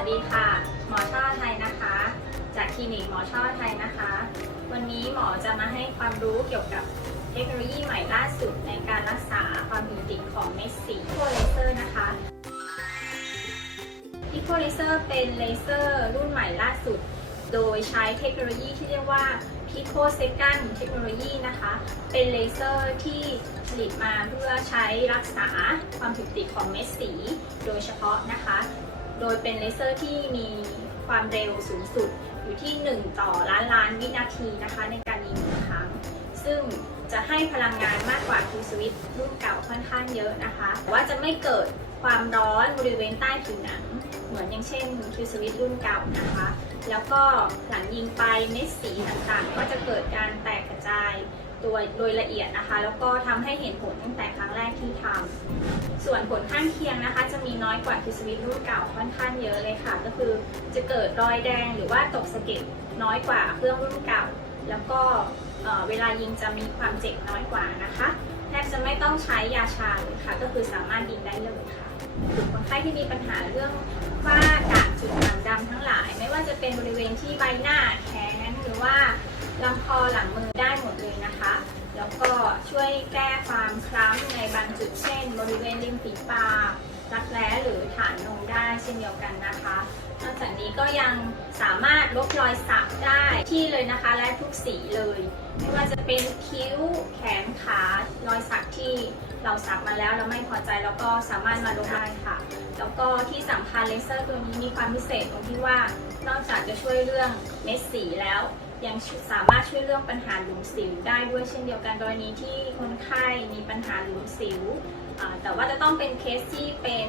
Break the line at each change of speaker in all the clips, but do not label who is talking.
วัสดีค่ะ หมอช่อไทยนะคะ จากคลินิกหมอช่อไทยนะคะ วันนี้หมอจะมาให้ความรู้เกี่ยวกับเทคโนโลยีใหม่ล่าสุดในการรักษาความผิวติดของเม็ดสีโคเลเซอร์นะคะอีโคเลเซอร์เป็นเลเซอร์รุ่นใหม่ล่าสุด โดยใช้เทคโนโลยีที่เรียกว่า Pico Second เทคโนโลยีนะคะ เป็นเลเซอร์ที่ผลิตมาเพื่อใช้รักษาความผิดปกติของเม็ดสี โดยเฉพาะนะคะ โดยเป็นเลเซอร์ที่มีความเร็วสูงสุดอยู่ที่ 1 ต่อล้านล้านวินาทีนะคะในการยิงครั้ง ซึ่งจะให้พลังงานมากกว่า Q Switch รุ่นเก่าค่อนข้างเยอะนะคะแต่ว่าจะไม่เกิดความร้อนบริเวณใต้ผิวหนัง เหมือนอย่างเช่น Q Switch รุ่นเก่านะคะ แล้วก็หลังยิงไปเม็ดสีต่างๆ ก็จะเกิดการแตกกระจาย ตัวโดยละเอียดนะคะ แล้วก็ทำให้เห็นผลตั้งแต่ครั้งแรกที่ทำส่วนผลข้างเคียงนะคะ จะมีน้อยกว่าคิสวิตรุ่นเก่าค่อนข้างเยอะเลยค่ะ ก็คือจะเกิดรอยแดงหรือว่าตกสะเก็ดน้อยกว่าเครื่องรุ่นเก่า แล้วก็เอ่อเวลายิงจะมีความเจ็บน้อยกว่านะคะแทบจะไม่ต้องใช้ยาชาเลยค่ะ ก็คือสามารถยิงได้เลยค่ะกลุ่มคนไข้ที่มีปัญหาเรื่องฝ้ากระจุดด่างดำทั้งหลาย ไม่ว่าจะเป็นบริเวณที่ใบหน้าแขนหรือว่า ลำคอหลังมือได้หมดเลยนะคะ แล้วก็ช่วยแก้ความคล้ำในบางจุดเช่น บริเวณริมฝีปากรักแร้หรือฐานนมได้เช่นเดียวกันนะคะนอกจากนี้ก็ยังสามารถลบรอยสักได้ที่เลยนะคะและทุกสีเลย ไม่ว่าจะเป็นคิ้วแขนขารอยสักที่เราสักมาแล้วเราไม่พอใจแล้วก็สามารถมาลบได้ค่ะ แล้วก็ที่สำคัญเลเซอร์ตัวนี้มีความพิเศษตรงที่ว่านอกจากจะช่วยเรื่องเม็ดสีแล้ว ยังสามารถช่วยเรื่องปัญหาหลุมสิวได้ด้วยเช่นเดียวกันกรณีที่คนไข้มีปัญหาหลุมสิว แต่ว่าจะต้องเป็นเคสที่เป็น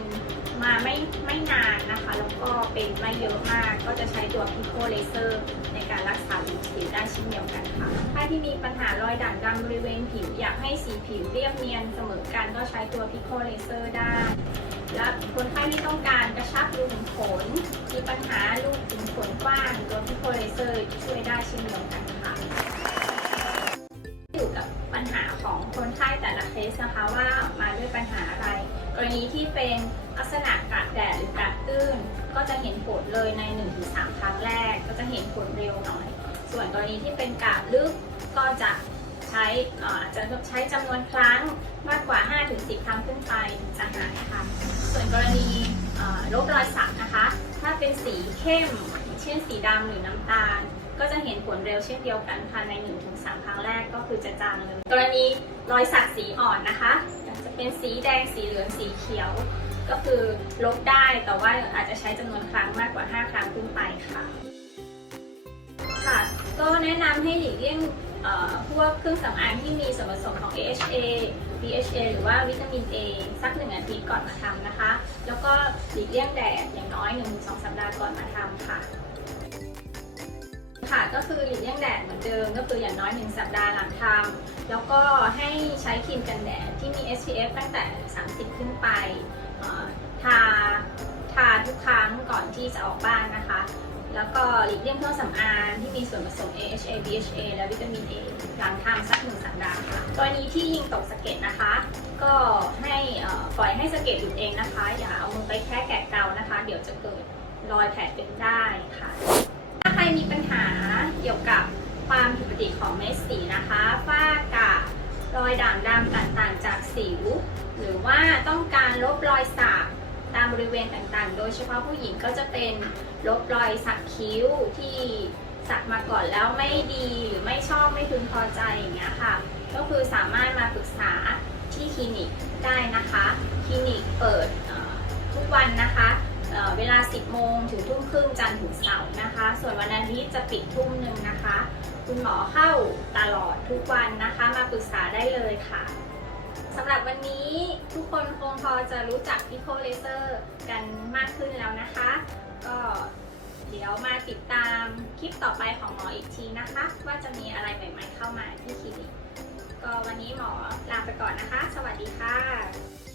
มาไม่ไม่นานนะคะ แล้วก็เป็นไม่เยอะมาก ก็จะใช้ตัวพิโคเลเซอร์ในการรักษาหลุมสิวได้เช่นเดียวกันค่ะใครที่มีปัญหารอยด่างดำบริเวณผิว อยากให้สีผิวเรียบเนียนเสมอกันก็ใช้ตัวพิโคเลเซอร์ได้ ที่ต้องการกระชับรูขุมขนมีปัญหารูขุมขนกว้างตัวพิโคเลเซอร์ช่วยได้เช่นเดียวกันค่ะอยู่กับปัญหาของคนไข้แต่ละเคสนะคะว่ามาด้วยปัญหาอะไร กรณีที่เป็นลักษณะกระแดดหรือกระตื้น ก็จะเห็นผลเลยใน 1-3 ครั้งแรก ก็จะเห็นผลเร็วหน่อย ส่วนกรณีที่เป็นกระลึกก็จะใช้อ่าจจะใช้จำนวนครั้งมากกว่า 5-10 ครั้งขึ้นไปถึงจะหายค่ะส่วนกรณี ลบรอยสักนะคะ ถ้าเป็นสีเข้ม เช่นสีดำหรือน้ำตาล ก็จะเห็นผลเร็วเช่นเดียวกันค่ะใน 1-3 ครั้งแรกก็คือจะจางเลย กรณีรอยสักสีอ่อนนะคะ จะเป็นสีแดง สีเหลือง สีเขียว ก็คือลบได้แต่ว่าอาจจะใช้จำนวนครั้งมากกว่า 5 ครั้งขึ้นไปค่ะ ค่ะ ก็แนะนำให้หลีกเลี่ยง พวกเครื่องสำอางที่มีส่วนผสมของ AHA BHA หรือว่าวิตามิน A สักหนึ่งอาทิตย์ก่อนมาทำนะคะ แล้วก็หลีกเลี่ยงแดดอย่างน้อย 1-2 สัปดาห์ก่อนมาทำค่ะ ค่ะก็คือหลีกเลี่ยงแดดเหมือนเดิมก็คืออย่างน้อย 1 สัปดาห์หลังทำแล้วก็ให้ใช้ครีมกันแดดที่มี SPF ตั้งแต่ 30 ขึ้นไปทาทาทุกครั้งก่อนที่จะออกบ้านนะคะ แล้วก็หลีกเลี่ยงเครื่องสำอางที่มีส่วนผสม AHA BHA และวิตามิน A หลังทำสักหนึ่งสัปดาห์ค่ะกรณีที่ยิงตกสะเก็ดนะคะ ก็ให้ปล่อยให้สะเก็ดหยุดเองนะคะ อย่าเอามือไปแค่แกะเกานะคะ เดี๋ยวจะเกิดรอยแผลเป็นได้ค่ะ ถ้าใครมีปัญหาเกี่ยวกับความผิดปกติของเม็ดสีนะคะฝ้ากระรอยด่างดำต่างๆ จากสิว หรือว่าต้องการลบรอยสัก ตามบริเวณต่างๆ โดยเฉพาะผู้หญิงก็จะเป็นลบรอยสักคิ้วที่สักมาก่อนแล้วไม่ดีหรือไม่ชอบไม่พึงพอใจอย่างเงี้ยค่ะ ก็คือสามารถมาปรึกษาที่คลินิกได้นะคะ คลินิกเปิดทุกวันนะคะเเวลา 10 โมงถึงทุ่มครึ่งจันทร์ถึงเสาร์นะคะ ส่วนวันอาทิตย์จะปิดทุ่มหนึ่งนะคะ คุณหมอเข้าตลอดทุกวันนะคะ มาปรึกษาได้เลยค่ะ สำหรับวันนี้ทุกคนคงพอจะรู้จักพิโคเลเซอร์กันมากขึ้นแล้วนะคะ ก็เดี๋ยวมาติดตามคลิปต่อไปของหมออีกทีนะคะ ว่าจะมีอะไรใหม่ ๆ เข้ามาที่คลินิกก็วันนี้หมอลาไปก่อนนะคะ สวัสดีค่ะ